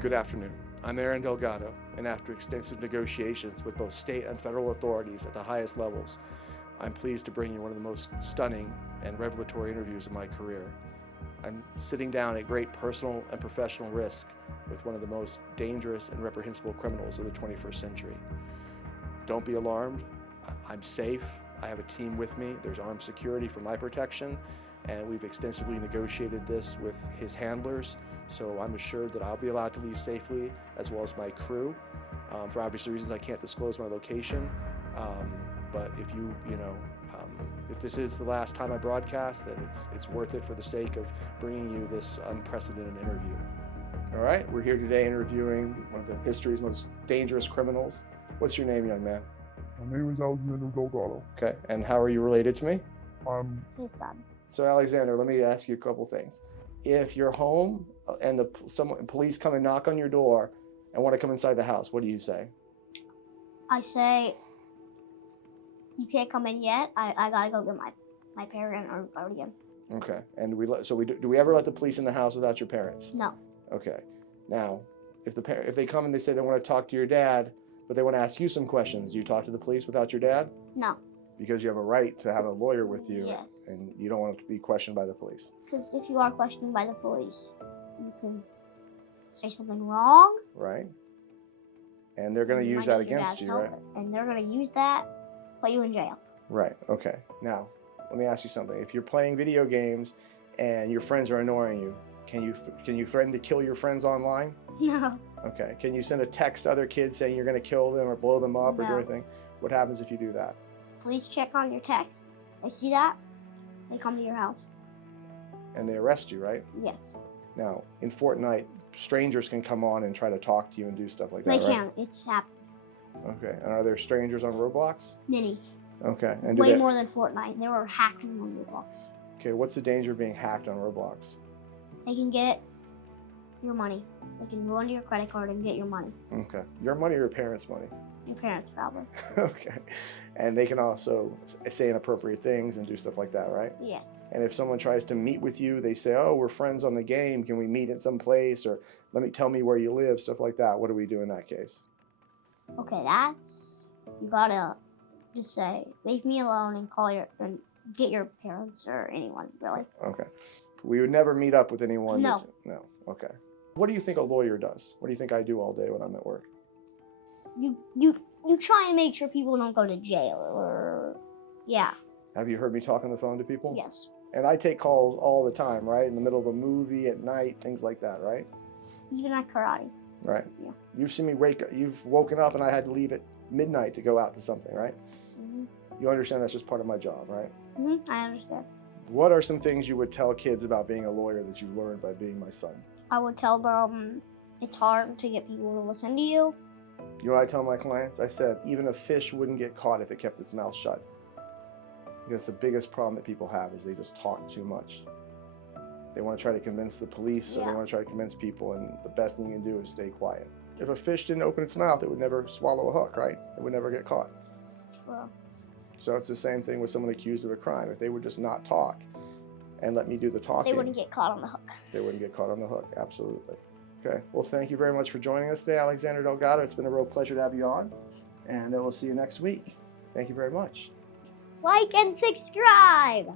Good afternoon. I'm Aaron Delgado, and after extensive negotiations with both state and federal authorities at the highest levels, I'm pleased to bring you one of the most stunning and revelatory interviews of my career. I'm sitting down at great personal and professional risk with one of the most dangerous and reprehensible criminals of the 21st century. Don't be alarmed. I'm safe. I have a team with me. There's armed security for my protection, and we've extensively negotiated this with his handlers, so I'm assured that I'll be allowed to leave safely, as well as my crew. For obvious reasons, I can't disclose my location, but if this is the last time I broadcast, then it's worth it for the sake of bringing you this unprecedented interview. All right, we're here today interviewing one of the history's most dangerous criminals. What's your name, young man? My name is Aaron Delgado. Okay, and how are you related to me? I'm his son. So Alexander, let me ask you a couple things. If you're home and police come and knock on your door and want to come inside the house, what do you say? I say, you can't come in yet. I gotta go get my parent or guardian. Okay, and do we ever let the police in the house without your parents? No. Okay, now if they come and they say they want to talk to your dad, but they want to ask you some questions, do you talk to the police without your dad? No. Because you have a right to have a lawyer with you, Yes. and you don't want to be questioned by the police. Because if you are questioned by the police, you can say something wrong. Right. And they're going to use that against you, right? And they're going to use that, put you in jail. Right, okay. Now, let me ask you something. If you're playing video games and your friends are annoying you, can you threaten to kill your friends online? No. Okay. Can you send a text to other kids saying you're going to kill them or blow them up or do No. anything? What happens if you do that? Police check on your text. They see that, they come to your house. And they arrest you, right? Yes. Now, in Fortnite, strangers can come on and try to talk to you and do stuff like that, They right? can. It's happened. Okay. And are there strangers on Roblox? Many. Okay. And Way more than Fortnite. They were hacked on Roblox. Okay, what's the danger of being hacked on Roblox? They can get your money. They can go into your credit card and get your money. Okay. Your money or your parents' money? Your parents, probably. Okay. And they can also say inappropriate things and do stuff like that, right? Yes. And if someone tries to meet with you, they say, oh, we're friends on the game. Can we meet at some place? Or tell me where you live, stuff like that. What do we do in that case? Okay, you gotta just say, leave me alone and get your parents or anyone, really. Okay. We would never meet up with anyone. No. No. Okay. What do you think a lawyer does? What do you think I do all day when I'm at work? You try and make sure people don't go to jail or, yeah. Have you heard me talk on the phone to people? Yes. And I take calls all the time, right? In the middle of a movie, at night, things like that, right? Even at karate. Right. Yeah. You've seen me you've woken up and I had to leave at midnight to go out to something, right? Mm-hmm. You understand that's just part of my job, right? Mm-hmm. I understand. What are some things you would tell kids about being a lawyer that you learned by being my son? I would tell them it's hard to get people to listen to you. You know what I tell my clients? I said, even a fish wouldn't get caught if it kept its mouth shut. That's the biggest problem that people have, is they just talk too much. They want to try to convince the police, or they want to try to convince people, and the best thing you can do is stay quiet. If a fish didn't open its mouth, it would never swallow a hook, right? It would never get caught. Well, So it's the same thing with someone accused of a crime. If they would just not talk and let me do the talking, they wouldn't get caught on the hook. They wouldn't get caught on the hook, absolutely. Okay, well, thank you very much for joining us today, Alexander Delgado. It's been a real pleasure to have you on, and we'll see you next week. Thank you very much. Like and subscribe.